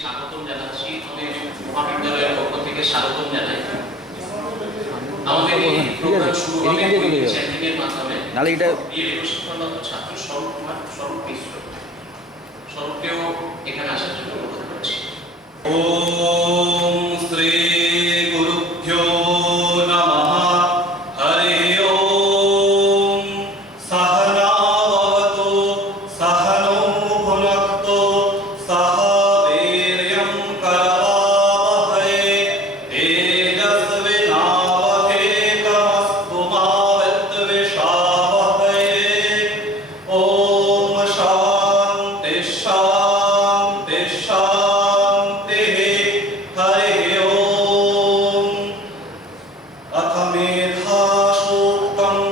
স্বাগতম জানাচ্ছি। আমাদের মহাবিদ্যালয়ের পক্ষ থেকে স্বাগতম জানাই। আমাদের এই প্রোগ্রাম শুরু হবে চ্যান্টিংয়ের মাধ্যমে। বিএড প্রশিক্ষণরত ছাত্র স্বরূপ মিশ্র, স্বরূপকেও এখানে আসার জন্য অনুরোধ করছি। ওম শ্রী গুরুভ্যো নমঃ। হরি ওম। সহনা ভবতু সহনৌ ভুনক্তু সহ বীর্যং করবাবহৈ তেজস্বিনাবধীতমস্তু মা বিদ্বিষাবহৈ। ওম শান্তি শান্তি শান্তি। হরি ওম। अथ मेधासूक्तम्।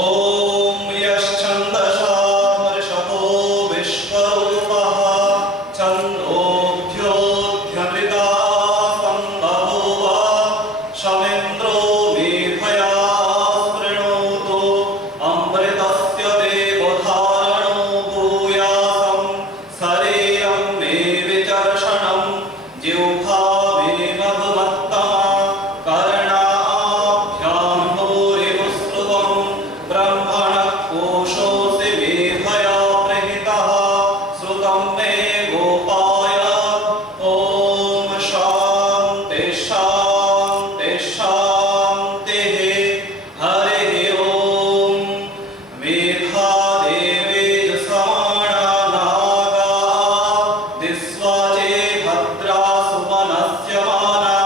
ओम यश्छन्दसामर्षतो विश्वरूपः छन्दोभ्योऽध्यमृता सम्बभूव शमेन्द्रो मेधया स्पृणोतु अमृतस्य देवधारणो भूयासं शरीरं मे विचर्षणं जिह्वा मे मधुमत्तमा कर्णाभ्यां भूरिवुस्रुवं ब्रह्मणः कोशोऽसि मेधया प्रहितः श्रुतं मे गोपाय। ॐ शान्ति शान्ति शान्तिः। हरिः ॐ। मेधादेवी समाना नागा दिस्वाजे भद्रा सुमनस्यमाना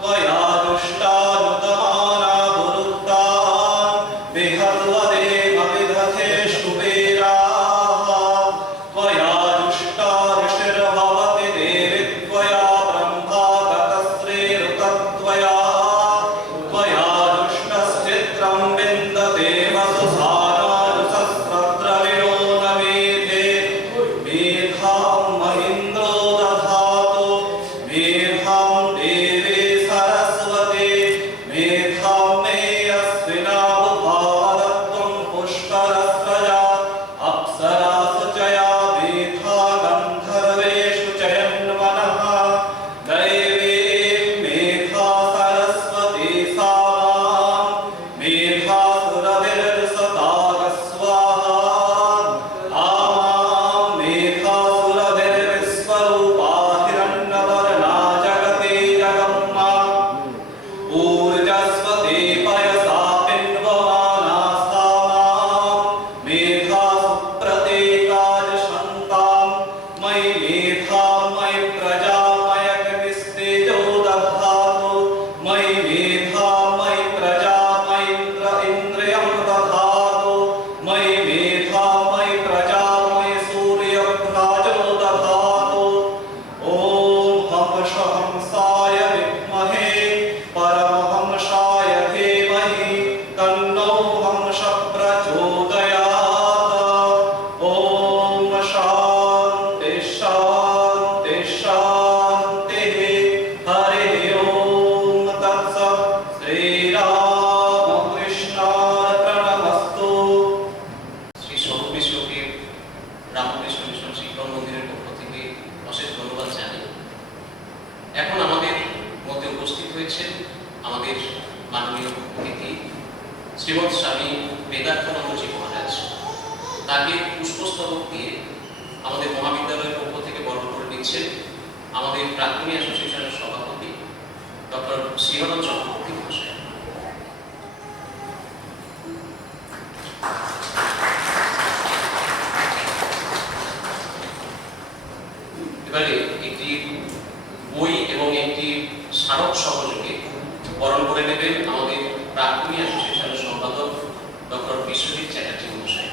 त्वया दुष्टानुतमाना बुरुक्तान् विहत्वदेवविदधेषु वीराः। त्वया दुष्टा ऋषिर्भवति देवि त्वया ब्रह्मा गतश्रीरुतत्वया। त्वया दुष्टश्चित्रं विन्दते वसुधानानुसस्रद्रविणो न मेधे। मेधां महीन्द्रो दधातु मेधां देवी सरस्वती। मेधां मे अस्विनावुभावदत्वं पुष्करस्त्रजा अप्सरासु चया मेधा गन्धर्वेषु चयन्वनः। दैवीं मेधा सरस्वती सा मां मेधासुरभिर्सदागस्वाहा। आमां मेधासुरभिर्विश्वरूपा हिरण्यवर्णा जगति जगम्मा। ऊर्जस्वती पयसा पिन्वमाना सा मां मेधा सुप्रतीकाजशन्तां। मयि मेधा मयि प्रजा मयग्निस्तेजो दधातु। मयि मेधा मयि प्रजा मयीन्द्र इन्द्रियं दधातु। मयि मेधा मयि प्रजा मयि सूर्यभ्राजो दधातु। ॐ हंसाय विद्महे परमहंसाय धीमहि तन्नो हंसः प्रचोदयात्। ॐ शान्ति शान्ति शान्तिः। हरिः ॐ तत्सत्। श्रीरामकृष्णार्पणमस्तु। শ্রী স্বরূপ মিশ্রকে রামকৃষ্ণ মিশন শিক্ষক মন্দিরের পক্ষ থেকে অশেষ ধন্যবাদ জানাই। এখন আমাদের মধ্যে উপস্থিত হয়েছেন আমাদের মাননীয় অতিথি শ্রীমৎ স্বামী বেদার্থনন্দজি মহারাজ। তাকে পুষ্পস্তবক দিয়ে আমাদের মহাবিদ্যালয়ের পক্ষ থেকে বরণ করে নিচ্ছেন আমাদের প্রাক্তনী অ্যাসোসিয়েশনের সভাপতি ডক্টর শ্রীহরণ চক্রবর্তী মহাশয়। এবারে একটি বই এবং একটি স্মারক সহযোগে বরণ করে নেবেন আমাদের প্রাক্তনী অ্যাসোসিয়েশনের সম্পাদক ডক্টর বিশ্বজিৎ চ্যাটার্জি মহাশয়।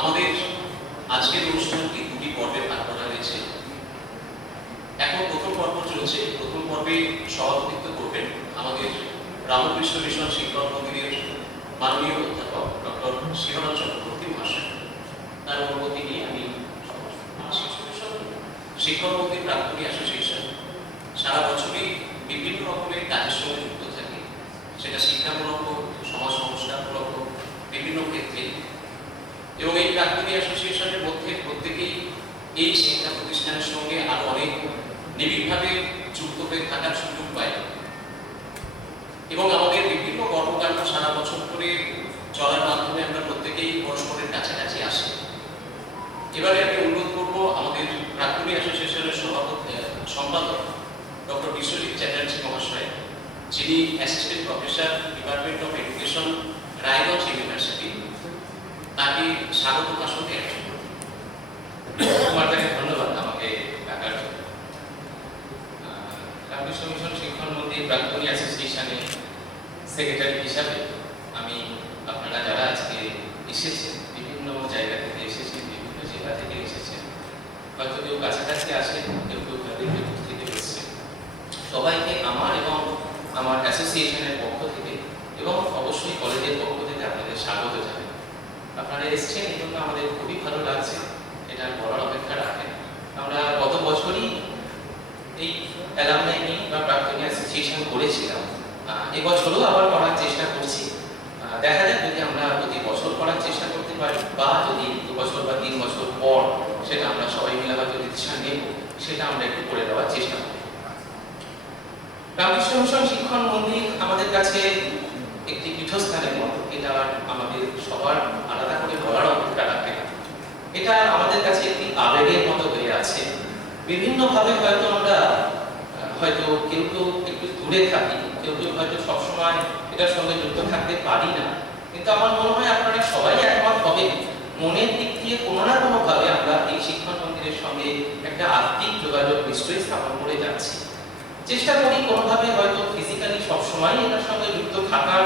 আমাদের আজকের অনুষ্ঠানটি দুটি পর্বে ভাগ করা হয়েছে। এখন প্রথম পর্ব চলছে। প্রথম পর্বে সভাপতিত্ব করবেন আমাদের রামকৃষ্ণ মিশন শিক্ষক মন্দিরের মাননীয় অধ্যাপক ডক্টর শ্রীহরণ চক্রবর্তী মহাশয়। তার অনুমতি নিয়ে আমি শিক্ষক মন্দির প্রাক্তনী অ্যাসোসিয়েশন সারা বছরই বিভিন্ন রকমের কাজের সঙ্গে যুক্ত থাকে, সেটা শিক্ষামূলক হোক, সমাজ সংস্কারমূলক হোক, বিভিন্ন ক্ষেত্রে। এবং এই প্রাক্তনী অ্যাসোসিয়েশনের মধ্যে প্রত্যেকেই এই শিক্ষা প্রতিষ্ঠানের সঙ্গে আরো অনেক নিবিড়ভাবে যুক্ত হয়ে থাকার সুযোগ পায় এবং আমাদের বিভিন্ন কর্মকাণ্ড সারা বছর ধরে চলার মাধ্যমে আমরা প্রত্যেকেই পরস্পরের কাছাকাছি আসি। এবারে আমি অনুরোধ করব আমাদের প্রাক্তনী অ্যাসোসিয়েশনের সম্পাদক ডক্টর বিশ্বজিৎ চ্যাটার্জি মহাশয়, যিনি assistant professor department of education, Raiganj university, তাকে স্বাগত ভাষণ দেওয়ার জন্য। তোমাকে ধন্যবাদ আমাকে ডাকার জন্য। রামকৃষ্ণ মিশন শিক্ষণ মন্দির প্রাক্তনী অ্যাসোসিয়েশনের সেক্রেটারি হিসাবে আমি আপনারা যারা আজকে এসেছেন, বিভিন্ন জায়গা থেকে এসেছেন, বিভিন্ন জেলা থেকে এসেছেন, হয়তো কেউ কাছাকাছি আসেন, কেউ কেউ তাদের থেকে এসেছেন, সবাইকে আমার এবং আমার অ্যাসোসিয়েশনের পক্ষ থেকে এবং অবশ্যই কলেজের পক্ষ থেকে আপনাদের স্বাগত জানাই। আপনারা এসেছেন এই জন্য আমাদের খুবই ভালো লাগছে, এটা বলার অপেক্ষা রাখেন। আমরা গত বছরই এই অ্যালামনাই মিট বা প্রাক্তনী অ্যাসোসিয়েশন করেছিলাম, এবছরও আবার করার চেষ্টা করছি। দেখা যাক যদি আমরা প্রতি বছর করার চেষ্টা করতে পারি, বা যদি 2 বছর বা 3 বছর পর সেটা আমরা সবাই মিলে হয়তো ডিসিশন নেব, সেটা আমরা একটু করে দেওয়ার চেষ্টা করব। রামকৃষ্ণ মিশন শিক্ষণ মন্দির আমাদের কাছে একটি পীঠস্থানের মতো, এটা আমাদের সবার আলাদা করে বলার অপেক্ষা রাখে না। এটা আমাদের কাছে একটি আবেগের মতো হয়ে আছে। বিভিন্নভাবে হয়তো আমরা হয়তো কেউ কেউ একটু দূরে থাকি, কেউ কেউ হয়তো সবসময় এটার সঙ্গে যুক্ত থাকতে পারি না, কিন্তু আমার মনে হয় আপনারা সবাই একমত হবেন মনের দিক দিয়ে কোনো না কোনো ভাবে আমরা এই শিক্ষণ মন্দিরের সঙ্গে একটা আত্মিক যোগাযোগ নিশ্চয়ই স্থাপন করে যাচ্ছি। চেষ্টা করি কোনোভাবে হয়তো ফিজিক্যালি সবসময় এটার সঙ্গে যুক্ত থাকার,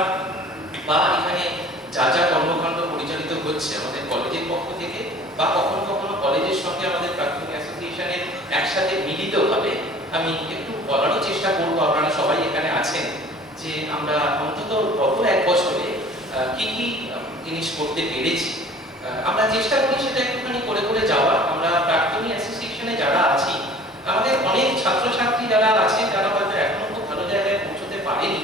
বা এখানে যা যা কর্মকাণ্ড পরিচালিত হচ্ছে আমাদের কলেজের পক্ষ থেকে, বা কখনো কখনো কলেজের সঙ্গে আমাদের প্রাক্তনী অ্যাসোসিয়েশনের একসাথে মিলিতভাবে আমি একটু বলারও চেষ্টা করবো। আপনারা সবাই এখানে আছেন যে আমরা অন্তত গত 1 বছরে কি কি জিনিস করতে পেরেছি, আমরা চেষ্টা করি সেটা একটুখানি করে করে যাওয়ার। আমরা প্রাক্তনী অ্যাসোসিয়েশনে যারা আছি, আমাদের অনেক ছাত্রছাত্রী যারা আছে, যারা হয়তো এখনো খুব ভালো জায়গায় পৌঁছতে পারেনি,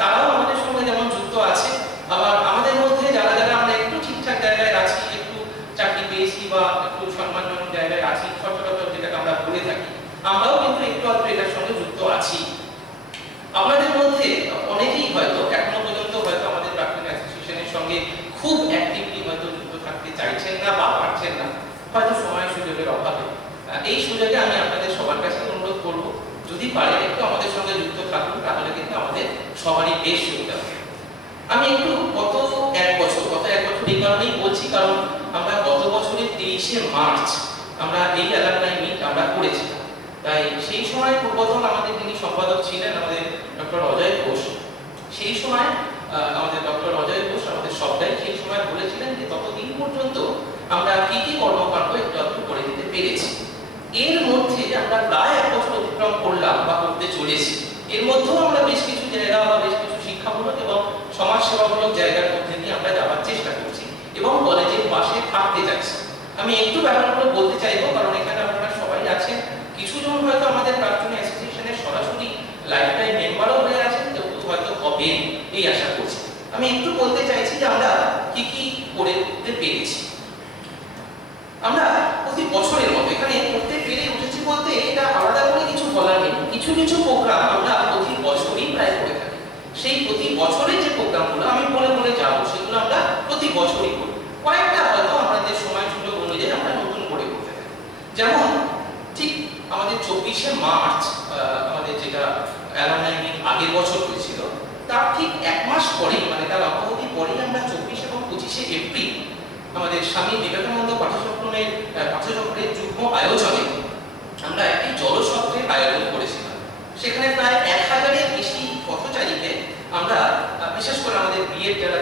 তারাও আমাদের সঙ্গে যেমন যুক্ত আছে। আবার আমাদের মধ্যে যারা যারা আমরা একটু ঠিকঠাক জায়গায় আছি, একটু চাকরি পেয়েছি বা একটু সম্মানজনক জায়গায় আছি, সচরাচর যেটাকে আমরা বলে থাকি, আমরাও কিন্তু একটু অল্প এটার সঙ্গে যুক্ত আছি। আপনাদের মধ্যে অনেকেই হয়তো এখনো পর্যন্ত হয়তো আমাদের প্রাক্তনী অ্যাসোসিয়েশনের সঙ্গে খুব অ্যাক্টিভলি হয়তো যুক্ত থাকতে চাইছেন না বা পারছেন না, হয়তো সময় সুযোগের অভাবে। এই সুযোগে আমি আপনাদের সবার কাছে অনুরোধ করব, যদি পারেন একটু আমাদের সঙ্গে যুক্ত থাকুন, তাহলে কিন্তু আমাদের সবারই বেশ সুবিধা হবে। আমি একটু গত 1 বছর এই কারণেই বলছি, কারণ আমরা গত বছরের 23শে মার্চ আমরা এই অ্যালামনাই মিট আমরা করেছিলাম। তাই সেই সময় পূর্বতন আমাদের যিনি সম্পাদক ছিলেন আমাদের ডক্টর অজয় ঘোষ, সেই সময় আমাদের ডক্টর অজয় ঘোষ আমাদের সবটাই সেই সময় বলেছিলেন যে ততদিন পর্যন্ত আমরা কি কি কর্মকাণ্ড একটু করে দিতে পেরেছি। এর মধ্যে আমরা প্রায় 1 বছর অতিক্রম করলাম বা করতে চলেছি। এর মধ্যেও আমরা বেশ কিছু জায়গা বা বেশ কিছু শিক্ষামূলক এবং সমাজসেবামূলক জায়গার মধ্যে দিয়ে আমরা যাওয়ার চেষ্টা করছি এবং কলেজের পাশে থাকতে যাচ্ছি। আমি একটু ব্যাপারগুলো বলতে চাইবো, কারণ এখানে আপনারা সবাই আছেন, কিছু জন হয়তো আমাদের প্রাক্তনী অ্যাসোসিয়েশনের সরাসরি লাইফ টাইম মেম্বারও হয়ে আছেন, কেউ হয়তো হবেন এই আশা করছি। আমি একটু বলতে চাইছি যে আমরা কি কি করতে পেরেছি। আমরা প্রতি বছরের মতো এখানে করতে পেরে উঠেছি বলতে এটা আলাদা করে কিছু বলার নেই। কিছু কিছু প্রোগ্রাম আমরা প্রতি বছরই প্রায় করে থাকি। সেই প্রতি বছরের যে প্রোগ্রামগুলো আমি বলে বলে যাবো, সেগুলো আমরা প্রতি বছরই করি। কয়েকটা হয়তো আমাদের সময় সুযোগ অনুযায়ী আমরা নতুন করে করতে থাকি। যেমন ঠিক আমাদের 24শে মার্চ আমাদের যেটা অ্যালামনাই মিট আগের বছর হয়েছিল, তার ঠিক 1 মাস পরেই, মানে তার অব্যাহতি পরেই আমরা 24 এবং 25শে এপ্রিল আমাদের স্বামী বিবেকানন্দ পাঠচক্রের যুগ্ম আয়োজনে আমরা একটি জলসত্রের আয়োজন করেছিলাম। সেখানে প্রায় 1000-এর বেশি পথচারীকে আমরা, বিশেষ করে আমাদের বিএড যারা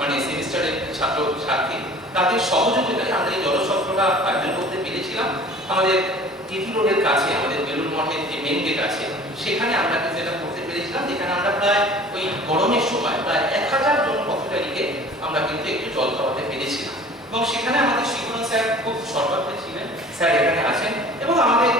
মানে সেমিস্টারের ছাত্রছাত্রী, তাদের সহযোগিতায় আমরা এই জলসত্রটা আয়োজন করতে পেরেছিলাম। আমাদের টিভি রোডের কাছে, আমাদের বেলুড় মঠের যে মেন গেট আছে, সেখানে আমরা কিন্তু এটা করতে পেরেছিলাম, যেখানে আমরা প্রায় ওই গরমের সময় প্রায় 1000 জন পথচারীকে আমরা কিন্তু একটু জল খাওয়াতে পেরেছিলাম। এবং সেখানে আমাদের শিক্ষণ স্যার খুব সর্বাগ্রে ছিলেন, স্যার এখানে আছেন, এবং আমাদের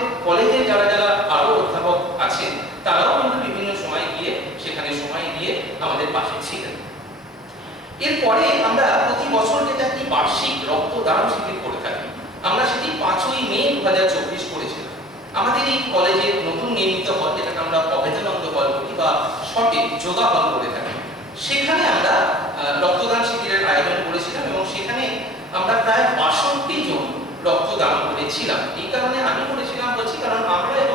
এরপরে আমরা প্রতি বছর যেটা একটি বার্ষিক রক্তদান শিবির করে থাকি, আমরা সেটি 5ই মে 2024 করেছিলাম। আমাদের এই কলেজের নতুন নির্মিত হল, যেটাকে আমরা অভেদানন্দ হল বলি বা শর্টে যোগা হল করে থাকি, সেখানে আমরা রক্তদান শিবিরের আয়োজন করেছিলাম এবং সেখানে আমরা প্রায় 62 জন রক্তদান করেছিলাম। এই কারণে আমি করেছিলাম বলছি কারণ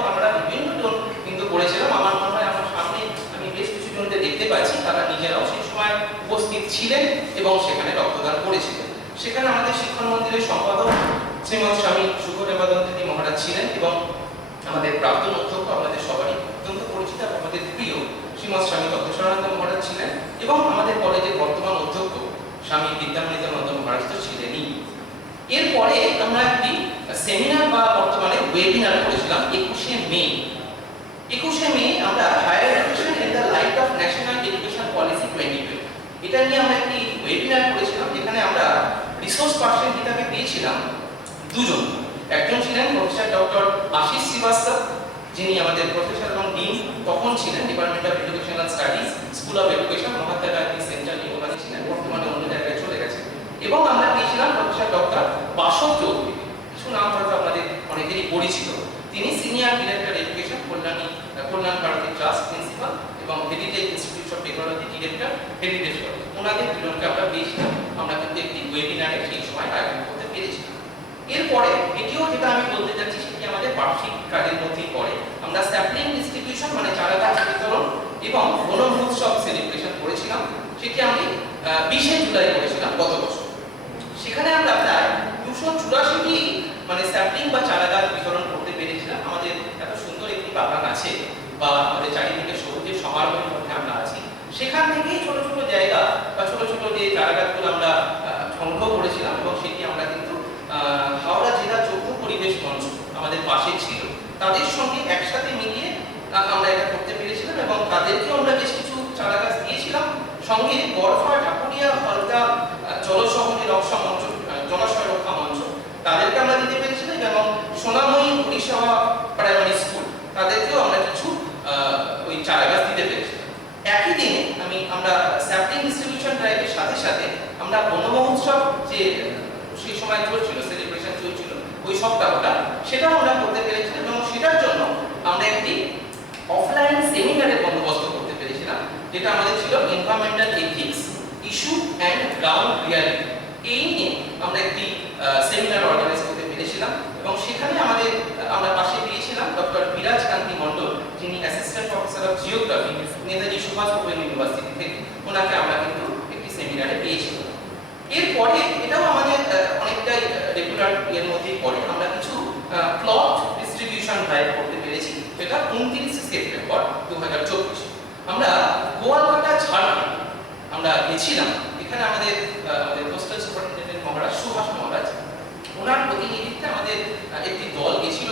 আমরা বিভিন্ন জন কিন্তু করেছিলাম। আমার মনে হয় আমার সামনে আমি বেশ কিছু জনকে দেখতে পাচ্ছি, তারা নিজেরাও সেই সময় উপস্থিত ছিলেন এবং সেখানে রক্তদান করেছিলেন। সেখানে আমাদের শিক্ষণ মন্দিরের সম্পাদক শ্রীমৎ স্বামী সুখদেবানন্দ মহারাজ ছিলেন এবং আমাদের প্রাক্তন অধ্যক্ষ, আমাদের সবারই অত্যন্ত পরিচিত এবং আমাদের প্রিয় শ্রীমৎ স্বামী তত্ত্বেশ্বরানন্দ মহারাজ ছিলেন এবং আমাদের কলেজের বর্তমান অধ্যক্ষ স্বামী বিদ্যামৃতানন্দ মহারাজ তো ছিলেনই। এরপরে আমরা একটি সেমিনার বা বর্তমানে ওয়েবিনার করেছিলাম 21শে মে। 21শে মে আমরা higher education in the light of national education policy 2020 এটা নিয়ে আমরা একটি ওয়েবিনার করেছিলাম, যেখানে আমরা রিসোর্স পার্সন হিসেবে পেয়েছিলাম দুজন। একজন ছিলেন প্রফেসর ডক্টর আশিস শ্রীবাস্তব, যিনি আমাদের প্রফেসর এবং ডিন তখন ছিলেন department of educational studies, school of education, Mahatma Gandhi centre নিয়ে ওখানে ছিলেন, বর্তমানে অন্য জায়গায় চলে গেছেন। এবং আমরা পেয়েছিলাম প্রফেসর ডক্টর বাসব চৌধুরী, কিছু নাম হয়তো আপনাদের অনেকেরই পরিচিত। তিনি সিনিয়র ডিরেক্টর এডুকেশন, কল্যাণ ভারতী ট্রাস্ট প্রিন্সিপাল এবং heritage institute of technology director, heritage college. ওনাদের দুজনকে আমরা পেয়েছিলাম। আমরা কিন্তু একটি ওয়েবিনারে সেই সময় আয়োজন করতে পেরেছিলাম। এরপরে এটিও যেটা আমি বলতে চাচ্ছি সেটি আমাদের বার্ষিক কাজের মধ্যেই পড়ে। আমরা স্যাম্পলিং ডিস্ট্রিবিউশন মানে চারা গাছ বিতরণ এবং বন মহোৎসব সেলিব্রেশন করেছিলাম। সেটি আমি 20শে জুলাই করেছিলাম গত বছর। সেখানে আমরা প্রায় 284টি মানে স্যাম্পলিং বা চারা গাছ বিতরণ করতে পেরেছিলাম। আমাদের এত সুন্দর একটি বাগান আছে বা আমাদের চারিদিকে সবুজের সমারোহের মধ্যে আমরা আছি, সেখান থেকেই ছোট ছোট জায়গা বা ছোট ছোট যে চারা গাছগুলো আমরা সংগ্রহ করেছিলাম এবং সেটি আমরা কিন্তু হাওড়া জেলা যোগ্য পরিবেশ মঞ্চ আমাদের পাশে ছিল, তাদের সঙ্গে একসাথে মিলিয়ে আমরা এটা করতে পেরেছিলাম এবং তাদেরকেও আমরা বেশ কিছু চারা গাছ দিয়েছিলাম। সঙ্গে বরফা ঢাকুরিয়া হলকা জলশহরের রক্ষা মঞ্চ, জলাশয় রক্ষা মঞ্চ, তাদেরকে আমরা দিতে পেরেছিলাম এবং সোনাময়ী পরিষেবা প্রাইমারি স্কুল, তাদেরকেও আমরা কিছু ওই চারা গাছ দিতে পেরেছিলাম। একই দিনে আমরা স্যাম্পলিং ডিস্ট্রিবিউশন ড্রাইভের সাথে সাথে আমরা বন মহোৎসব যে সেই সময় চলছিল, সেলিব্রেশন চলছিল ওই সপ্তাহটা, সেটাও আমরা করতে পেরেছিলাম এবং সেটার জন্য আমরা একটি অফলাইন সেমিনারের বন্দোবস্ত করতে পেরেছিলাম, যেটা আমাদের ছিল environmental ethics issue and ground reality. এই নিয়ে আমরা একটি সেমিনার অর্গানাইজ করতে পেরেছিলাম এবং সেখানে আমরা পাশে পেয়েছিলাম ডক্টর বিরাজ কান্তি মণ্ডল, যিনি assistant professor of geography Netaji Subhas open university থেকে। ওনাকে আমরা কিন্তু একটি সেমিনারে পেয়েছিলাম। এরপরে এটাও আমাদের অনেকটাই রেগুলার এর মধ্যেই পড়ে, আমরা কিছু প্লট ডিস্ট্রিবিউশন ড্রাইভ করতে পেরেছি, যেটা 29 সেপ্টেম্বর 2024 আমরা গোয়ালপাটা ঝাড়খণ্ড আমরা গেছিলাম। এখানে আমাদের কোস্টাল সুপারিনটেন্ডেন্ট মহারাজ সুভাষ মহারাজ, ওনার প্রতিনিধিত্বে আমাদের একটি দল গেছিল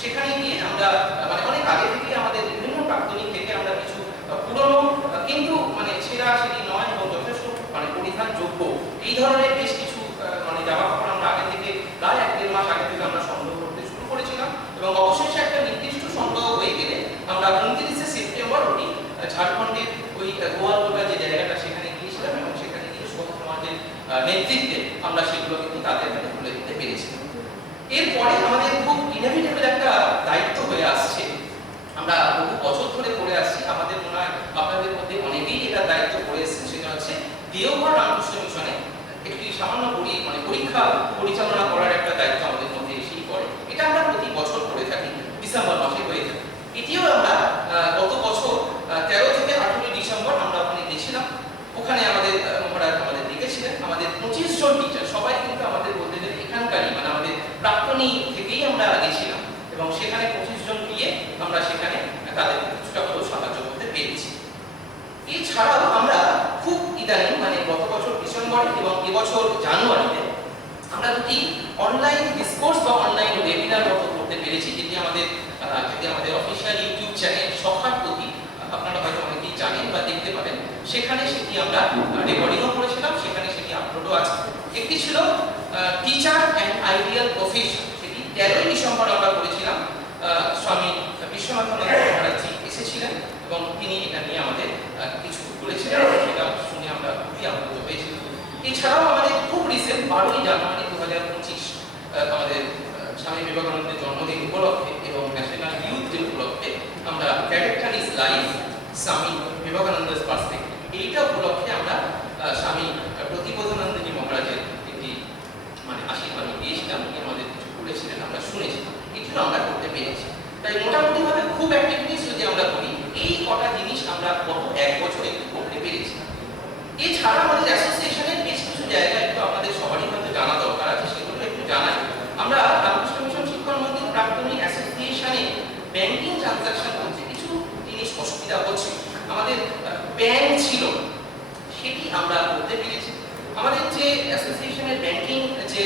সেখানে গিয়ে আমরা মানে অনেক আগে থেকে আমাদের বিভিন্ন প্রাক্তনিক থেকে আমরা কিছু পুরনো কিন্তু মানে সেরাসেরি নয় এবং যথেষ্ট মানে পরিধানযোগ্য এই ধরনের বেশ কিছু মানে জামা কাপড় আমরা আগে থেকে প্রায় 1-1.5 মাস আগে থেকে আমরা সংগ্রহ করতে শুরু করেছিলাম এবং অবশেষে একটা নির্দিষ্ট সংগ্রহ হয়ে গেলে আমরা 29 সেপ্টেম্বর ওই ঝাড়খণ্ডের ওই গোয়ালপাটা যে জায়গাটা সেখানে গিয়েছিলাম এবং সেখানে গিয়ে সব সমাজের নেতৃত্বে আমরা সেগুলো কিন্তু তাদের হাতে তুলে দিতে পেরেছিলাম। এরপরে আমাদের খুব ইনোভেটিভ একটা দায়িত্ব হয়ে আসছে, আমরা বহু বছর ধরে করে আসছি, আমাদের মনে হয় আপনাদের মধ্যে অনেকেই এটা দায়িত্ব করে এসেছেন, সেটা হচ্ছে দেওঘর রামকৃষ্ণ মিশনে একটি সামান্য পরীক্ষা পরিচালনা করার একটা দায়িত্ব আমাদের মধ্যে এসেই পড়ে। এটা আমরা প্রতি বছর করে থাকি, ডিসেম্বর মাসে হয়ে থাকে। এটিও আমরা গত বছর 13 থেকে 18 ডিসেম্বর আমরা ওখানে গেছিলাম। ওখানে আমাদের মহারাজ আমাদের ডেকেছিলেন, আমাদের 25 জন টিচার, সবাই কিন্তু আমাদের বলতে গেলে এখানকারই মানে আমাদের প্রাক্তনী থেকেই আমরা গেছিলাম এবং সেখানে 25 জন গিয়ে আমরা সেখানে তাদের কিছুটা হলেও সাহায্য করতে পেরেছি। এছাড়াও আমরা খুব ইদানিং মানে গত বছর ডিসেম্বর এবং এবছর জানুয়ারিতে আমরা দুটি অনলাইন ডিসকোর্স বা অনলাইন ওয়েবিনার মতো করতে পেরেছি, যেটি আমাদের অফিসিয়াল ইউটিউব চ্যানেল সখার প্রতি আপনারা হয়তো অনেকেই জানেন বা দেখতে পাবেন। সেখানে সেটি আমরা রেকর্ডিংও করেছিলাম, সেখানে সেটি আপলোডও আছে। একটি ছিল টিচার অ্যান্ড আইডিয়াল প্রফেশন, সেটি 13 ডিসেম্বর আমরা করেছিলাম। স্বামী বিশ্বনাথানন্দ মহারাজ জি এসেছিলেন এবং তিনি এটা নিয়ে আমাদের কিছু বলেছিলেন, সেটা শুনে আমরা প্রাপ্তি আপাতত পেয়েছিল। এছাড়াও আমাদের খুব রিসেন্ট 12ই জানুয়ারি 2025 আমাদের স্বামী বিবেকানন্দের জন্মদিন উপলক্ষে এবং ন্যাশনাল ইউথ ডে উপলক্ষে আমরা ক্যারেক্টার ইজ লাইফ স্বামী বিবেকানন্দের পার্সপেক্টিভ এইটা উপলক্ষে আমরা স্বামী প্রতিবোধানন্দজি মহারাজের একটি মানে আশীর্বাদ দিয়েছিলাম, উনি আমাদের কিছু করেছিলেন, আমরা শুনেছিলাম, এগুলো আমরা করতে পেরেছি। তাই মোটামুটি ভাবে খুব অ্যাক্টিভিটিস যদি আমরা করি, এই কটা জিনিস আমরা গত 1 বছরে করতে পেরেছি। এছাড়া আমাদের অ্যাসোসিয়েশনের বেশ কিছু জায়গা একটু আপনাদের সবারই হয়তো জানা দরকার আছে, সেগুলো একটু জানাই। আমরা রামকৃষ্ণ মিশন শিক্ষণ মন্দির প্রাক্তনী অ্যাসোসিয়েশনে ব্যাংকিং ট্রানজাকশন করতে কিছু জিনিস অসুবিধা হচ্ছে। আমাদের ব্যাংক ছিল সেটি আমরা করতে পেরেছি। আমাদের যে অ্যাসোসিয়েশনের ব্যাংকিং যে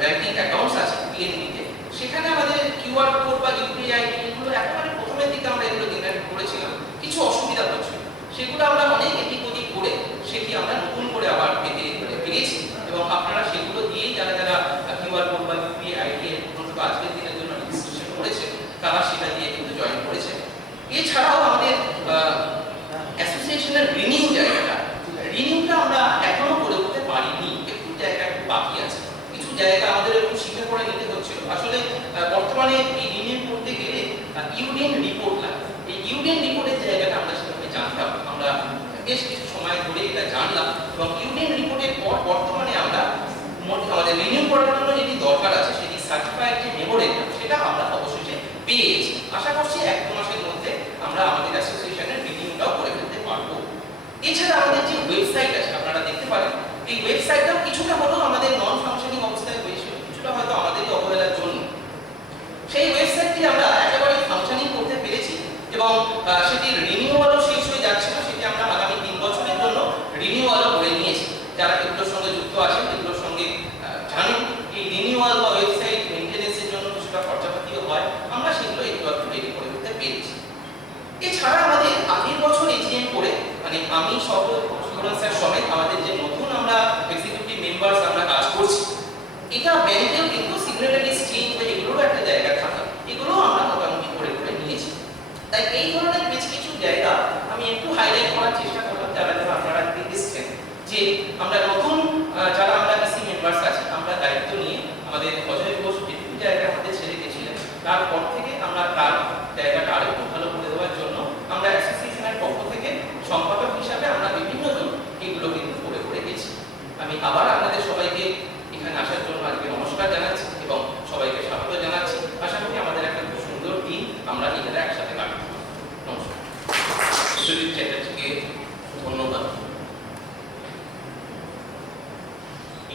ব্যাংকিং অ্যাকাউন্টস আছে পিএনবিতে, সেখানে আমাদের কিউআর কোড বা ইউপিআই এগুলো একেবারে প্রথমের দিকে আমরা এগুলো জেনারেট করেছিলাম, কিছু অসুবিধা হচ্ছিল, সেগুলো আমরা অনেক এদিক ওদিক করে সেটি আমরা নতুন করে আবার পেয়েছি এবং আপনারা সেগুলো দিয়েই যারা যারা কিউআর কোড বা ইউপিআই আইডি অন্তত আজকের দিনের জন্য রেজিস্ট্রেশন করেছে তারা সেটা দিয়ে কিন্তু জয়েন করেছে। এছাড়াও আমাদের অ্যাসোসিয়েশনের রিনিউ জায়গাটা, রিনিউটা আমরা এখনো করে উঠতে পারিনি, একটু জায়গা একটু বাকি আছে, কিছু জায়গা আমাদের একটু স্বীকার করে নিতে হচ্ছিল। আসলে বর্তমানে এই রিনিউ করতে গেলে ইউডিএন রিপোর্ট লাগে, এই ইউডিএন রিপোর্টের জায়গাটা আমরা সেভাবে জানতাম, আমরা বেশ কিছু সময় ধরে এটা জানলাম এবং ইউডিএন রিপোর্টের পর বর্তমানে আমরা আমাদের রিনিউ করার জন্য যেটি দরকার আছে সেটি সার্টিফাইড যে মেমোরেন্ডাম সেটা আমরা অবশেষে পেয়েছি। আশা করছি 1-2 মাসের মধ্যে আমরা আমাদের অ্যাসোসিয়েশনের রিনিউটাও করে ফেলতে পারবো। এছাড়া আমাদের যে ওয়েবসাইট আছে আপনারা দেখতে পারেন, এই ওয়েবসাইটটাও কিছুটা হলেও আমাদের নন ফাংশনিং অবস্থায় হয়েছিল, কিছুটা হয়তো আমাদেরই অবহেলার জন্য। সেই ওয়েবসাইটটি আমরা একেবারে ফাংশনিং করতে পেরেছি এবং সেটির রিনিউয়ালও শেষ হয়ে যাচ্ছিল, সেটি আমরা আগামী 3 বছরের জন্য রিনিউয়ালও করে নিয়েছি। যারা এগুলোর সঙ্গে যুক্ত আছেন, এগুলোর সঙ্গে জানেন এই রিনিউয়াল বা ওয়েবসাইট মেইনটেনেন্সের জন্য কিছুটা খরচাপাতিও হয়, আমরা সেগুলো একটু রেডি করে উঠতে পেরেছি। এছাড়া আমাদের আগের বছর এজিএম করে মানে আমি সুবরণ স্যার সমেত আমাদের যে নতুন আমরা এক্সিকিউটিভ মেম্বারস আমরা কাজ করছি, এটা ব্যাংকেও কিন্তু সিগনেটারিজ চেঞ্জ বা এগুলোরও একটা জায়গা থাকে, এগুলো আমরা মোটামুটি করে নিয়েছি। তাই এই ধরনের বেশ কিছু জায়গা আমি একটু হাইলাইট করার চেষ্টা করলাম, যারা যারা আপনারা দেখছেন যে আমরা নতুন যারা আমরা এসি মেম্বারস আছি, আমরা দায়িত্ব নিয়ে আমাদের অজয় ঘোষ যেটুকু জায়গা আমাদের ছেড়ে গেছিলেন, তারপর থেকে আমরা তার জায়গাটা আরো ভালো করে দেওয়ার জন্য আমরা অ্যাসোসিয়েশনের পক্ষ থেকে সম্পাদক হিসাবে আমরা বিভিন্ন জন এগুলো কিন্তু করে গেছি। আমি আবার আপনাদের সবাইকে এখানে আসার জন্য আজকে নমস্কার জানাচ্ছি এবং সবাইকে স্বাগত জানাচ্ছি। আশা করি আমাদের একটা খুব সুন্দর দিন আমরা নিজেরা একসাথে কাটাবো। নমস্কার। সুদীপ চ্যাটার্জিকে ধন্যবাদ।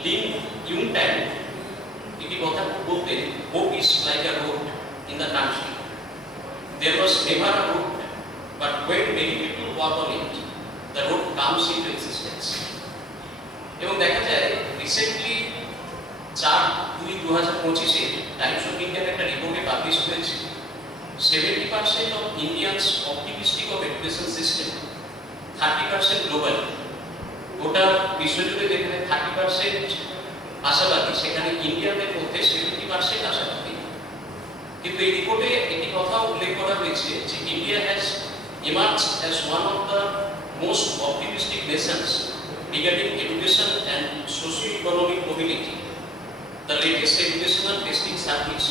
লিন ইউংট্যান একটি কথা বলতেন, hope is like a road in the country. There was never a road, but when many people walk on it, the road comes into existence. এবং দেখা যায় রিসেন্টলি 4/2/2025 টাইমস অফ ইন্ডিয়ার একটা রিপোর্টে পাবলিশ হয়েছে 70% of Indians optimistic of education system, 30% global. গোটা বিশ্বজুড়ে যেখানে 30% আশাবাদী, সেখানে ইন্ডিয়ানের মধ্যে 70% আশাবাদী। কিন্তু এই রিপোর্টে একটি কথা উল্লেখ করা হয়েছে যে India has emerged as one of the most optimistic nations regarding education and socio-economic mobility. The latest educational testing service,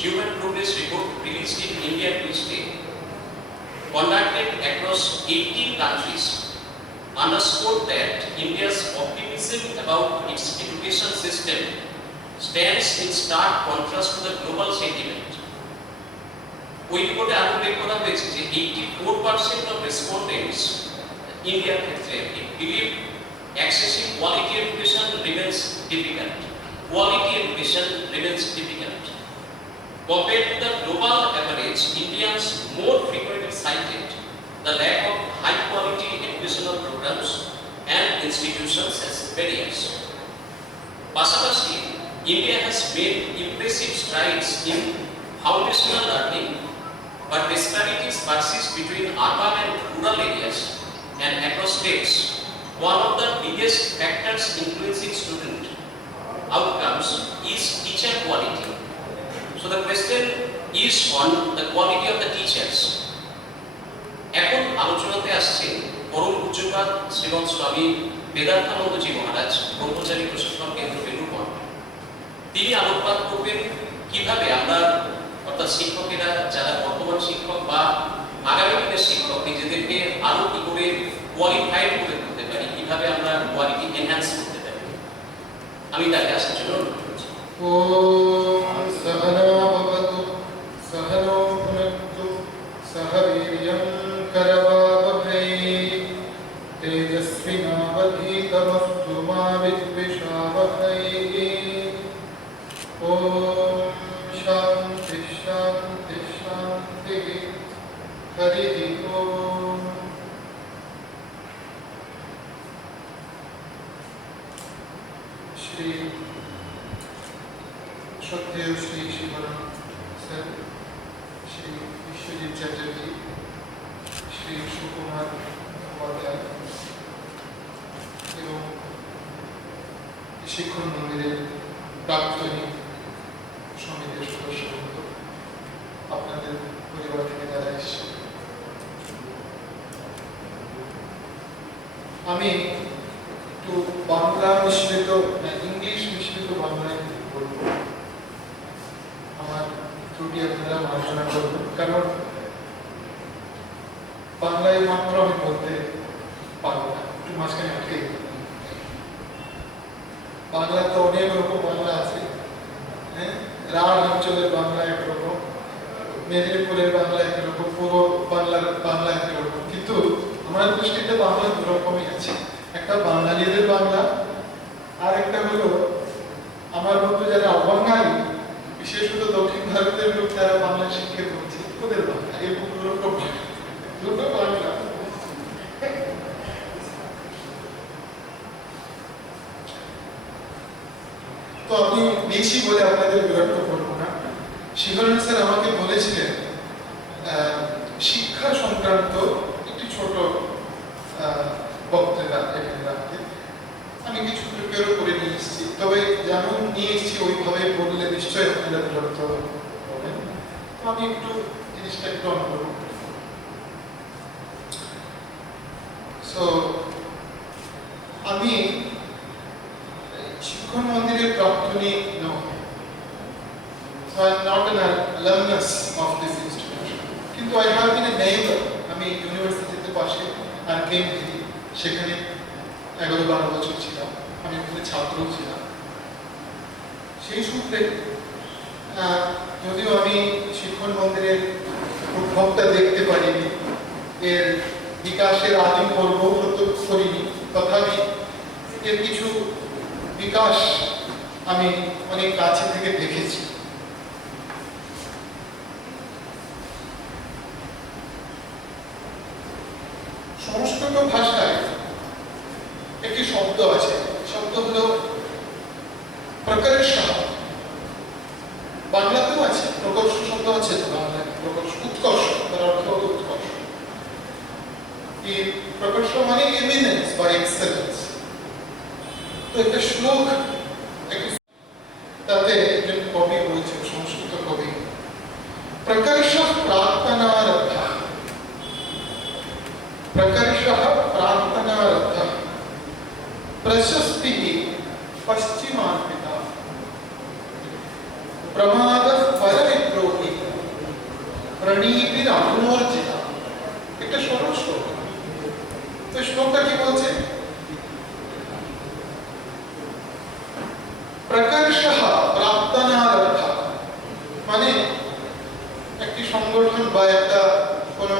Human Progress Report, released in India Tuesday, conducted across 18 countries, underscored that India's optimism about its education system stands in stark contrast to the global sentiment. ওই রিপোর্টে আরো উল্লেখ করা হয়েছে যে 84% of respondents ইন্ডিয়ার ক্ষেত্রে believe accessing quality education remains difficult. Quality education remains difficult. Compared to the global average, Indians more frequently cited the lack of high-quality educational programs and institutions as barriers. পাশাপাশি, India has made impressive strides in foundational learning, but disparities persist between urban and rural areas and across states. One of the biggest factors influencing student outcomes is teacher quality. So the question is on the quality of the teachers. এখন আলোচনাতে আসছে পরম পূজ্যপাদ শ্রীমৎ স্বামী বেদান্তানন্দজি মহারাজ ব্রহ্মচারী প্রশিক্ষণ কেন্দ্র বেলুর মঠ, তিনি আলোকপাত করবেন কিভাবে আমরা অর্থাৎ শিক্ষকেরা যারা বর্তমান শিক্ষক বা আগামী দিনের শিক্ষক নিজেদেরকে আরো কি করে কোয়ালিফাইড করে তুলতে পারি, কিভাবে আমরা কোয়ালিটি এনহ্যান্স করতে পারি। আমি তাকে আসার জন্য অনুরোধ করছি। ॐ सहना भवतु सहनो भुनक्तु सह वीर्यं करवावहै तेजस्विनावधीतमस्तु मा विद्विषावहै। ॐ शान्ति शान्ति शान्तिः। हरिः ॐ। श्री श्रद्धेय श्री शिवराम सर, श्री विश्वजीत चैटर्जी, श्री सुकुमार उपाध्याय এবং শিক্ষণ মন্দিরের প্রাক্তনী সমিতির সদস্যবৃন্দ, আপনাদের পরিবার থেকে যারা এসেছে, আমি একটু বাংলা মিশ্রিত ইংলিশ মিশ্রিত বাংলায় বলবো। আমার ত্রুটি আপনারা মার্জনা করবেন, কারণ বাংলায় মাত্র আমি বলতে পারবো না, একটু মাঝখানে আটকে গেলাম। বাংলা তো অনেক রকম বাংলা আছে, হ্যাঁ, রাঢ় অঞ্চলের বাংলা একরকম, মেদিনীপুরের বাংলা একরকম, পূর্ব বাংলার বাংলা একরকম, কিন্তু আমার দৃষ্টিতে বাংলা দু রকমই আছে। একটা বাঙালিদের বাংলা, আর একটা হলো আমার মতো যারা অবাঙালি, বিশেষত দক্ষিণ ভারতের লোক যারা বাংলা শিক্ষা করছে ওদের বাংলা, এরকম দুটো বাংলা। তো আমি বেশি বলে আপনাদের বিরক্ত করবো না। শিবরণ স্যার আমাকে বলেছিলেন শিক্ষা সংক্রান্ত একটি ছোট বক্তৃতা এখানে রাখতে। আমি কিছু প্রিপেয়ার করে নিয়ে এসেছি, তবে যেমন নিয়ে এসেছি ওইভাবে বললে নিশ্চয়ই আপনারা বিরক্ত হবেন। আমি একটু জিনিসটা একটু অন করব। সো আমি শিক্ষণ মন্দিরের প্রাক্তনী নই, so I am not an alumnus of this institution, কিন্তু I have been a neighbor। আমি ইউনিভার্সিটিতে পাশে আর কেমব্রিজে, সেখানে 11-12 বছর ছিলাম, আমি ওখানে ছাত্রও ছিলাম। সেই সূত্রে যদিও আমি শিক্ষণ মন্দিরের উদ্ভবটা দেখতে পারিনি, এর বিকাশের আদিম পর্ব প্রত্যক্ষ করিনি, তথাপি এর কিছু বিকাশ আমি অনেক কাছে থেকে দেখেছি। সংস্কৃত ভাষায় একটি শব্দ আছে, শব্দ হলো প্রকর্ষ। বাংলাতেও আছে প্রকর্ষ শব্দ আছে, বাংলায় প্রকর্ষ, উৎকর্ষ, তার অর্থ হলো উৎকর্ষ। এই প্রকর্ষ মানে এমিনেন্স বা এক্সেলেন্স। তো একটা শ্লোক, তাতে একজন কবি বলছে, সংস্কৃত কবি, প্রকর্ষ প্রার্থনারব্ধ, প্রকর্ষ প্রার্থনারব্ধ প্রশস্তি পশ্চিমার্পিতা প্রমাদ পরবিদ্রোহী প্রণীতির অনুমর্জিতা। একটা সরল শ্লোক। তো শ্লোকটা কি বলছে? প্রকর্ষ প্রার্থনারব্ধ মানে একটি সংগঠন বা একটা কোনো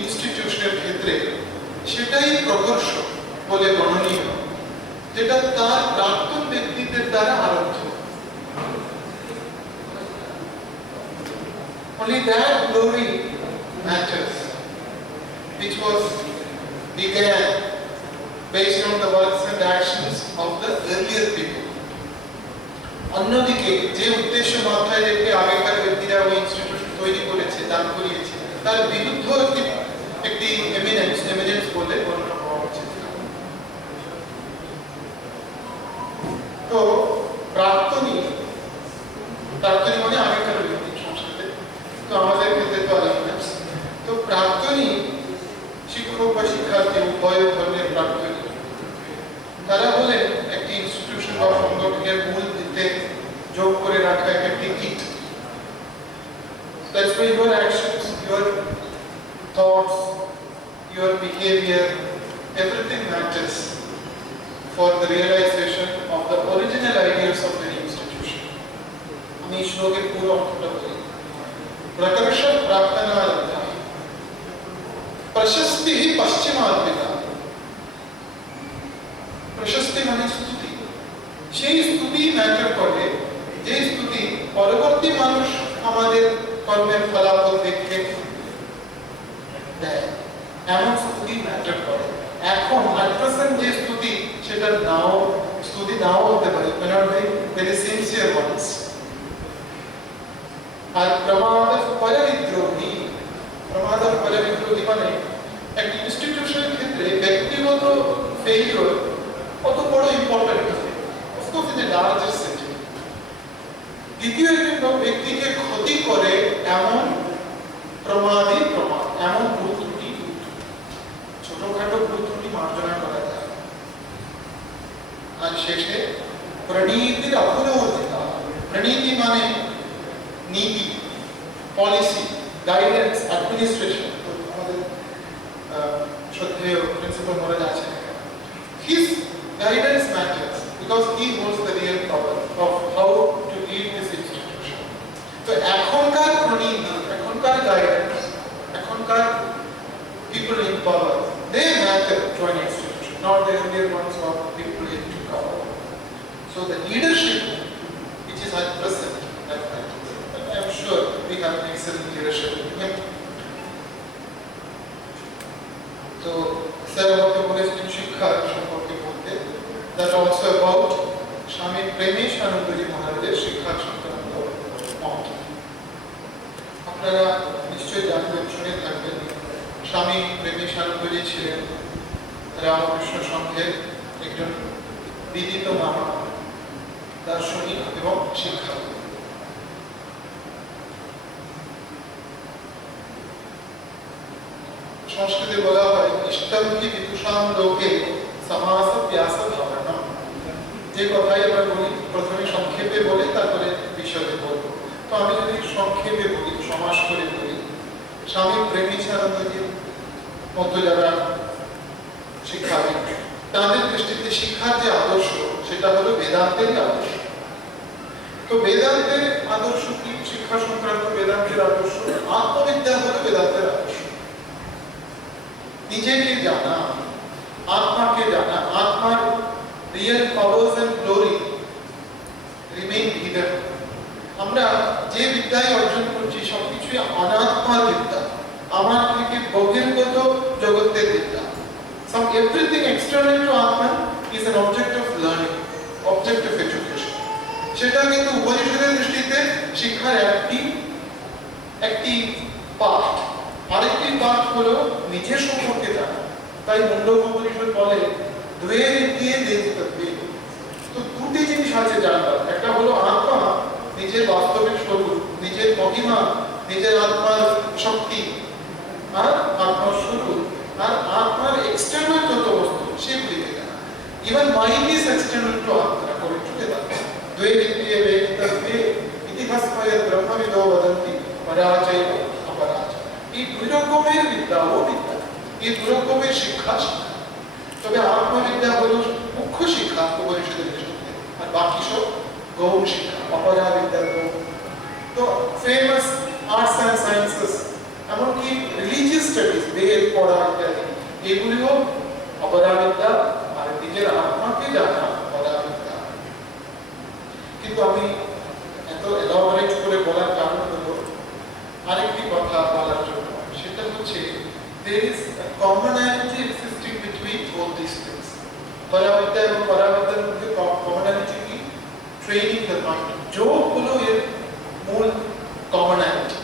ইনস্টিটিউশনের ক্ষেত্রে সেটাই প্রকর্ষ বলে গণনীয়, যেটা তার প্রাক্তন ব্যক্তিদের দ্বারা আরব্ধ। Only that glory matters, which was began based on the works and actions of the earlier people. অন্যদিকে যে উদ্দেশ্য মাথায় রেখে আগেকার ব্যক্তিরা ওই ইনস্টিটিউশন তৈরি করেছে, দান করিয়েছে, তার বিরুদ্ধ একটি এমিনেন্স বলে গণনা করা উচিত। তো প্রাক্তনী মানে আগেকার ব্যক্তি সংস্কৃতে, তো আমাদের ক্ষেত্রে তো আলাদা। তো প্রাক্তনী শিক্ষক বা শিক্ষার্থী যোগ করে রাখা একটা ticket. That's why your actions, your thoughts, your behavior, everything matters for the realization of the original ideas of the institution. আমি এই শ্লোকের পুরো অর্থটা বলি। প্রকর্ষ প্রার্থনারতা প্রশস্তি পশ্চিমার্পিতা। প্রশস্তি মানে স্তুতি। সেই স্তুতি ম্যাটার করে, যে স্তুতি পরবর্তী মানুষ আমাদের কর্মের ফলাফল দেখে দেয়, এমন স্তুতি ম্যাটার করে। এখন আল্ট্রাসাউন্ড যে স্তুতি, সেটা নাও স্তুতি নাও হতে পারে, ভেরি সিনসিয়ার ওয়ান্স। আর প্রমাদ পরবিদ্রোহী, প্রমাদ পরবিদ্রোহী মানে একটা ইনস্টিটিউশনের ক্ষেত্রে ব্যক্তিগত ফেইলিওর কত বড় ইম্পর্টেন্ট হবে, of course in a larger sense. দ্বিতীয় একজন ব্যক্তিকে ক্ষতি করে এমন প্রমাদই প্রমাদ, এমন ভুল ত্রুটি, ছোটখাটো ভুল ত্রুটি মার্জনা করা যায়। আর শেষে প্রণীতির অপনবর্তিতা। প্রণীতি মানে নীতি, পলিসি, গাইডেন্স, অ্যাডমিনিস্ট্রেশন। আমাদের শ্রদ্ধেয় প্রিন্সিপাল মহারাজ আছেন, his guidance matters because he holds the real power of how to lead this institution. তো এখনকার প্রণীতি, এখনকার গাইডেন্স, এখনকার people in power, they matter to an institution, not the earlier ones of people into power. So the leadership which is at present, that matters. And I am sure we have excellent leadership in him. তো sir আমাকে বলেছিলেন শিক্ষা সম্পর্কে বলতে, that also about স্বামী প্রেমেশানন্দজি মহারাজের শিক্ষা সংক্রান্ত মত। আপনারা নিশ্চয়ই জানবেন, শুনে থাকবেন, স্বামী প্রেমেশানন্দজি ছিলেন রামকৃষ্ণ সংঘের একজন বিদিত মামা, দার্শনিক এবং শিক্ষক। সংস্কৃতে বলা হয় ইষ্টম হি বিদুষাম লোকে সমাস ব্যাস ভাবনম। যে কথাই আমরা বলি প্রথমে সংক্ষেপে বলে তারপরে বিশদে বলবো। তো আমি যদি সংক্ষেপে বলি, সমাস করে বলি, স্বামী প্রেমেশানন্দজির মতো যারা শিক্ষাবিদ, তাদের দৃষ্টিতে শিক্ষার যে আদর্শ সেটা হলো বেদান্তেরই আদর্শ। তো বেদান্তের আদর্শ কি? শিক্ষা সংক্রান্ত বেদান্তের আদর্শ, আত্মবিদ্যা হলো বেদান্তের আদর্শ। নিজেকে জানা, আত্মাকে জানা, আত্মার real powers and glory remain hidden. আমরা যে বিদ্যায় অর্জন করছি সবকিছুই অনাত্মার বিদ্যা, আমার থেকে বহির্গত জগতের বিদ্যা। Everything external to Atman is an object of learning, object of education. সেটা কিন্তু উপনিষদের দৃষ্টিতে শিক্ষার একটি পাঠ। আরেকটি পাঠ হলো নিজের সম্পর্কে জানা। তাই মুন্ডক উপনিষদ বলে দ্বে বিদ্যে দেবতত্ত্বে। তো দুটি জিনিস আছে জানবার, একটা হলো আত্মা, নিজের বাস্তবিক স্বরূপ, নিজের মহিমা, নিজের আত্মার শক্তি আর আত্মার স্বরূপ, আর আত্মার এক্সটার্নাল যত বস্তু সেগুলিকে জানা। Even mind is external to আত্মা, according to Vedanta. দ্বে বিদ্যে দেবতত্ত্বে ইতিহাসময় ব্রহ্মবিদো বদন্তি পরাজয় অপরাজয়। এই দুই রকমের বিদ্যা ও বিদ্যা, এই দুই রকমের শিক্ষা শিক্ষা। তবে আত্মবিদ্যা হল মুখ্য শিক্ষা উপনিষদের দৃষ্টিতে, আর বাকি সব গৌণ শিক্ষা, অপরাবিদ্যা গৌণ। তো ফেমাস আর্টস অ্যান্ড সায়েন্সেস, এমনকি রিলিজিয়াস স্টাডিজ, বেদ পড়া ইত্যাদি, এগুলিও অপরাবিদ্যা, আর নিজের আত্মাকে জানা অপরাবিদ্যা। কিন্তু আমি এত এলাবোরেট করে বলার কারণ হলো আরেকটি কথা বলার জন্য, সেটা হচ্ছে there is a commonality existing between both these things. পরাবিদ্যা এবং পরাবিদ্যার মধ্যে commonality কি? Training the mind. যোগ হলো এর মূল commonality।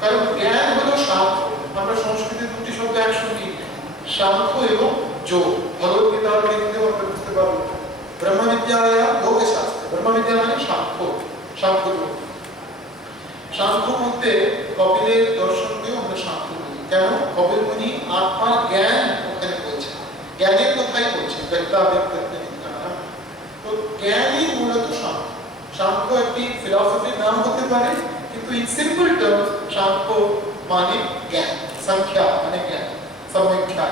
কারণ জ্ঞান হলো সাংখ্য। আমরা সংস্কৃতে দুটি শব্দ একসঙ্গে, সাংখ্য এবং যোগ। ভগবদ্গীতার মধ্যে আমরা বুঝতে পারবো ব্রহ্মবিদ্যায় যোগশাস্ত্র। ব্রহ্মবিদ্যা মানে সাংখ্য, সাংখ্য যোগ। সাংখ্য মধ্যে কপিলের দর্শনকেও আমরা সাংখ্য বলি। কেন? কপিল মুনি আত্মার জ্ঞান ওখানে বলছে, জ্ঞানের কথাই বলছে, ব্যক্তা ব্যক্তি বিজ্ঞান। তো জ্ঞানই মূলত সাংখ্য। সাংখ্য একটি ফিলসফির নাম হতে পারে, কিন্তু ইন সিম্পল টার্মস সাংখ্য মানে জ্ঞান, সংখ্যা মানে জ্ঞান, সম্যক্ষা।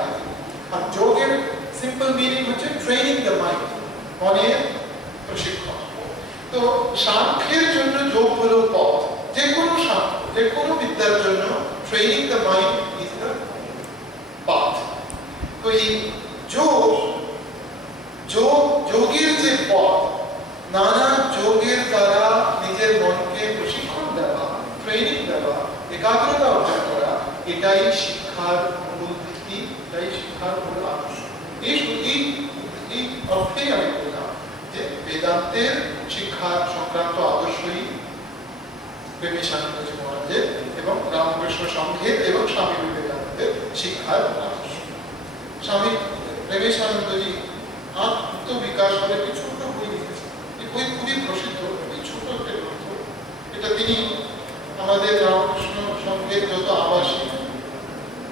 আর যোগের সিম্পল মিনিং হচ্ছে ট্রেনিং দ্য মাইন্ড, মনের প্রশিক্ষণ। তো সাংখ্যের জন্য যোগ হলো পথ। যে কোনো সাংখ্য, যে কোনো বিদ্যার জন্য training the mind is the path. তো এই যোগের যে পথ, নানা যোগের দ্বারা নিজের মনকে প্রশিক্ষণ দেওয়া, ট্রেনিং দেওয়া, একাগ্রতা অর্জন করা, এটাই শিক্ষার মূল ভিত্তি, এটাই শিক্ষার মূল আদর্শ। এই অর্থেই আমি বললাম যে বেদান্তের শিক্ষা সংক্রান্ত আদর্শই প্রেমেশানন্দজি মহারাজের এবং রামকৃষ্ণ সংঘের এবং স্বামী বিবেকানন্দের শিক্ষার আদর্শ। স্বামী প্রেমেশানন্দজি আত্মবিকাশ বলে একটি ছোট্ট বই লিখেছেন। এই বই খুবই প্রসিদ্ধ, এই ছোট একটা গ্রন্থ। এটা তিনি আমাদের রামকৃষ্ণ সংঘের যত আবাসিক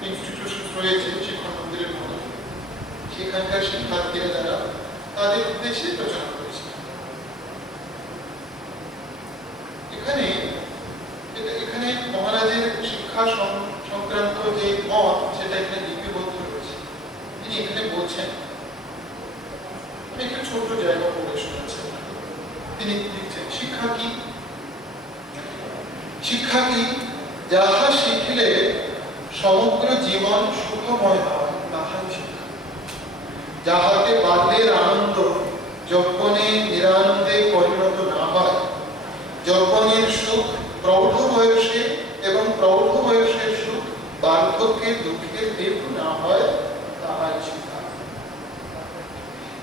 ইনস্টিটিউশন রয়েছে, শিক্ষা মন্দিরের মতো, সেখানকার শিক্ষার্থীরা যারা, তাদের উদ্দেশ্যে রচনা করেছে। এখানে মহারাজের শিক্ষা সংক্রান্ত যে মত, সেটা এখানে লিপিবদ্ধ রয়েছে। তিনি এখানে বলছেন, আমি একটা ছোট জায়গা পড়ে শোনাচ্ছি। তিনি লিখছেন, শিক্ষা কি? শিক্ষা কি? যাহা শিখিলে সমগ্র জীবন সুখময় হয়, তাহাই শিক্ষা। যাহাতে বাল্যের আনন্দ যৌবনে নিরানন্দে পরিণত না হয়, যৌবনের সুখ প্রৌঢ় বয়সে এবং প্রৌঢ় বয়সের সুখ বার্ধক্যের দুঃখের হেতু না হয়, তাহাই শিক্ষা।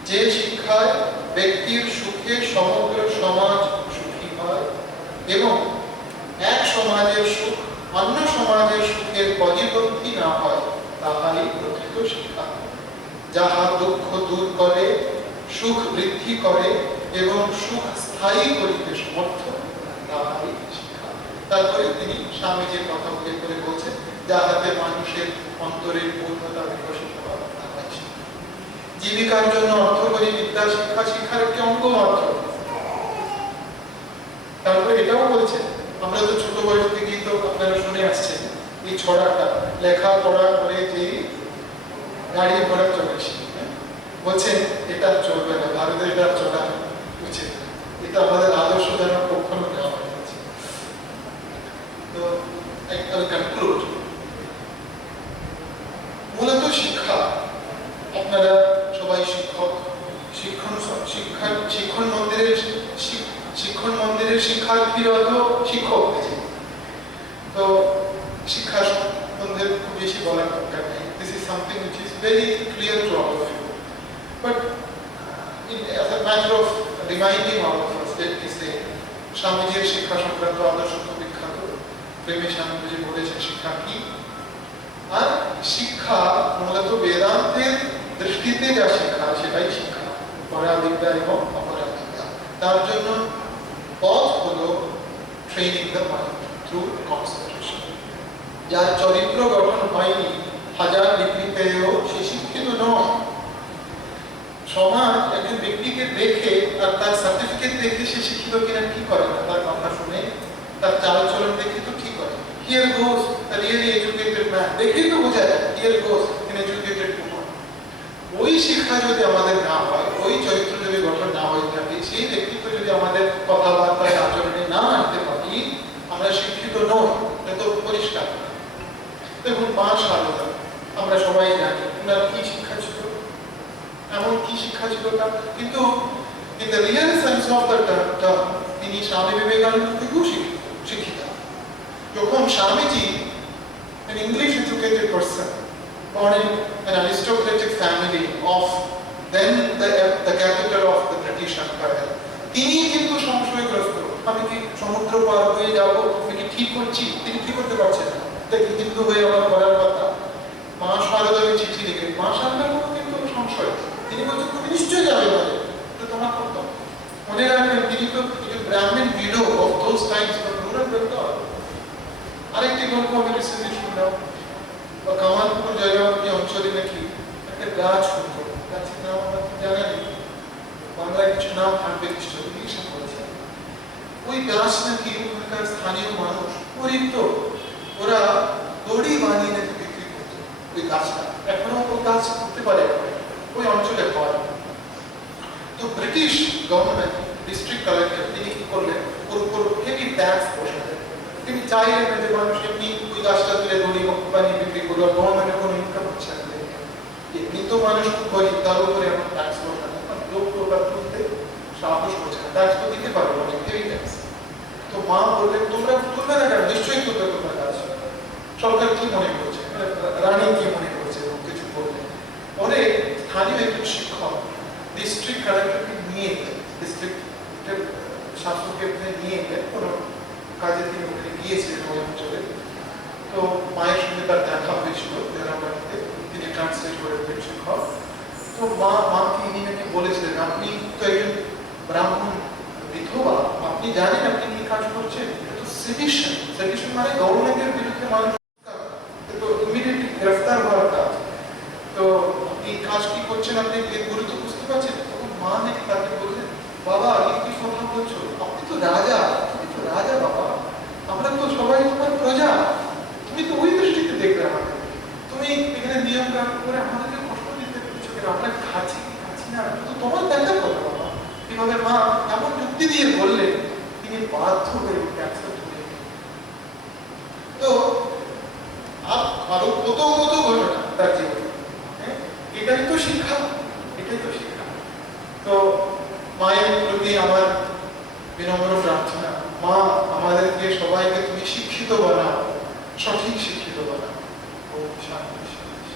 যে শিক্ষায় ব্যক্তির সুখে সমগ্র সমাজ সুখী হয় এবং এক সমাজের সুখ অন্য সমাজের সুখের পরিপন্থী না হয়, তাহাই প্রকৃত শিক্ষা। যাহা দুঃখ দূর করে, সুখ বৃদ্ধি করে এবং সুখ স্থায়ী করিতে সমর্থ, তাহাই শিক্ষা। তারপরে তিনি স্বামীজির কথা উল্লেখ করে বলছেন, যাহাতে মানুষের অন্তরের পূর্ণতা বিকশিত হয়, তাহাই শিক্ষা। জীবিকার জন্য অর্থ করি বিদ্যা শিক্ষা, শিক্ষার একটি অঙ্গ মাত্র। তারপরে এটাও বলছেন, আমরা তো ছোট বয়স থেকেই তো আপনারা শুনে আসছেন এই ছড়াটা, লেখাপড়া করে যে গাড়ি ঘোড়া চলে এসে বলছেন এটা চলবে না, ভারতে এটা চলা উচিত। এটা আমাদের আদর্শ যেন কখনো নেওয়া হয়েছে। তো কনক্লুড, মূলত শিক্ষা, আপনারা সবাই শিক্ষক, শিক্ষণ মন্দিরের শিক্ষার্থীরা তো শিক্ষক হয়েছে। তো শিক্ষা সম্বন্ধে খুব বেশি বলার দরকার নেই। This is something which is very clear to all of you. But as a matter of reminding all of us, let me say, স্বামীজির শিক্ষা সংক্রান্ত আদর্শ খুব বিখ্যাত। প্রেমেশানন্দজি বলেছেন শিক্ষা কি? আর শিক্ষা মূলত বেদান্তের দৃষ্টিতে যা শিক্ষা, সেটাই শিক্ষা, পরাবিদ্যা এবং অপরাবিদ্যা। তার জন্য পথ হলো training the mind through concentration. যার চরিত্র গঠন হয়নি, হাজার ডিগ্রি পেয়েও সে শিক্ষিত নয়। সমাজ একজন ব্যক্তিকে দেখে আর তার সার্টিফিকেট দেখে সে শিক্ষিত কিনা কি করে না, তার কথা শুনে, তার চালচলন দেখে তো কি করে, here goes a really educated man, দেখেই তো বোঝা যায় here goes an educated woman। ওই শিক্ষা যদি আমাদের না হয়, ওই চরিত্র যদি গঠন না হয়ে থাকে, সেই ব্যক্তিত্ব যদি আমাদের কথাবার্তায় আচরণে না আনতে পারি, আমরা শিক্ষিত নই। এটা তো পরিষ্কার। দেখুন, মা শারদা, আমরা সবাই জানি ওনার কি শিক্ষা ছিল, এমন কি শিক্ষা ছিল তার। কিন্তু in the real sense of the term, তিনি স্বামী বিবেকানন্দ থেকেও শিক্ষিত। যখন Swamiji, an English educated person, born in an aristocratic family of then the capital of the British Empire, তিনি কিন্তু সংশয়গ্রস্ত, আমি কি সমুদ্র পার হয়ে যাব, আমি কি ঠিক করছি, তিনি ঠিক করতে পারছেন না। দেখি কিন্তু হয়ে আমার করার কথা। মা শারদাকে চিঠি লিখে, মা শারদার কিন্তু সংশয়, তিনি বলছেন তুমি নিশ্চয়ই যাবে বলে, তো তোমার করতাম। মনে রাখবেন, তিনি তো ব্রাহ্মণ widow of those Times, rural Bengal. আরেকটি গল্প আমি রিসেন্টলি শুনলাম, কামালপুর জয়রামপুর অঞ্চলে নাকি একটা গাছ হতো, গাছের নাম আমার জানা নেই, বাংলায় কিছু নাম থাকবে নিশ্চয়, ইংলিশে বলেছে। ওই গাছ নাকি ওখানকার স্থানীয় মানুষ গরিব তো, ওরা দড়ি বানিয়ে নাকি বিক্রি করতো ওই গাছটা, এখনো ওই গাছ করতে পারে ওই অঞ্চলে হয়। তো ব্রিটিশ গভর্নমেন্ট ডিস্ট্রিক্ট কালেক্টর তিনি কি করলেন, ওর উপর হেভি ট্যাক্স বসালেন। তিনি চাইলেন না যে মানুষ এমনি ওই গাছটা তুলে দড়ি বানিয়ে বিক্রি করলো, গভর্নমেন্টের কোনো ইনকাম হচ্ছে না, এমনি তো মানুষ খুব গরিব, তার উপরে এমন ট্যাক্স বসালেন, লোক ওটা তুলতে সাহস করছে না, ট্যাক্স তো দিতে পারবো অনেক হেভি ট্যাক্স। তো মা বললেন তোমরা তুলবে না কেন, নিশ্চয়ই তুলবে তোমরা গাছ। সরকার কি মনে করছে, রানী কি মনে করছে, কিছু বললেন। পরে স্থানীয় একজন শিক্ষক ডিস্ট্রিক্ট কালেক্টরকে নিয়ে এলেন, ডিস্ট্রিক্টের শাসককে নিয়ে এলেন, কোনো কাজে তিনি ওখানে গিয়েছিলেন ওই অঞ্চলে। তো মায়ের সঙ্গে তার দেখা হয়েছিল বেনাবাড়িতে, তিনি ট্রান্সলেট করে দিলেন শিক্ষক। তো মাকে ইনি নাকি বলেছিলেন আপনি তো একজন ব্রাহ্মণ বিধবা, আপনি জানেন আপনি কি কাজ করছেন, এটা তো সেডিশন। সেডিশন মানে গভর্নমেন্টের বিরুদ্ধে মানুষ তো ইমিডিয়েটলি গ্রেফতার হওয়ার কাজ। তো আপনি কাজ কি করছেন, আপনি এর গুরুত্ব বুঝতে পারছেন? তখন মা নাকি তাকে বললেন বাবা এই কি কথা বলছো, আপনি তো রাজা, তুমি তো রাজা বাবা, আমরা তো সবাই তোমার প্রজা, তুমি তো ওই দৃষ্টিতে দেখবে আমাদের, তুমি এখানে নিয়ম কানুন করে আমাদেরকে কষ্ট দিতে করছো কেন, আমরা খাচ্ছি কি খাচ্ছি না তো তোমার দেখার কথা বাবা। এভাবে মা এমন যুক্তি দিয়ে বললেন, তিনি বাধ্য হয়ে ক্যান্সার ধরে। তো আরো কত কত ঘটনা তার জীবনে, এটাই তো শিক্ষা, এটাই তো শিক্ষা। তো মায়ের প্রতি আমার বিনম্র প্রার্থনা, মা আমাদেরকে সবাইকে তুমি শিক্ষিত বানাও, সঠিক শিক্ষিত বানাও। ও শান্তি শান্তি।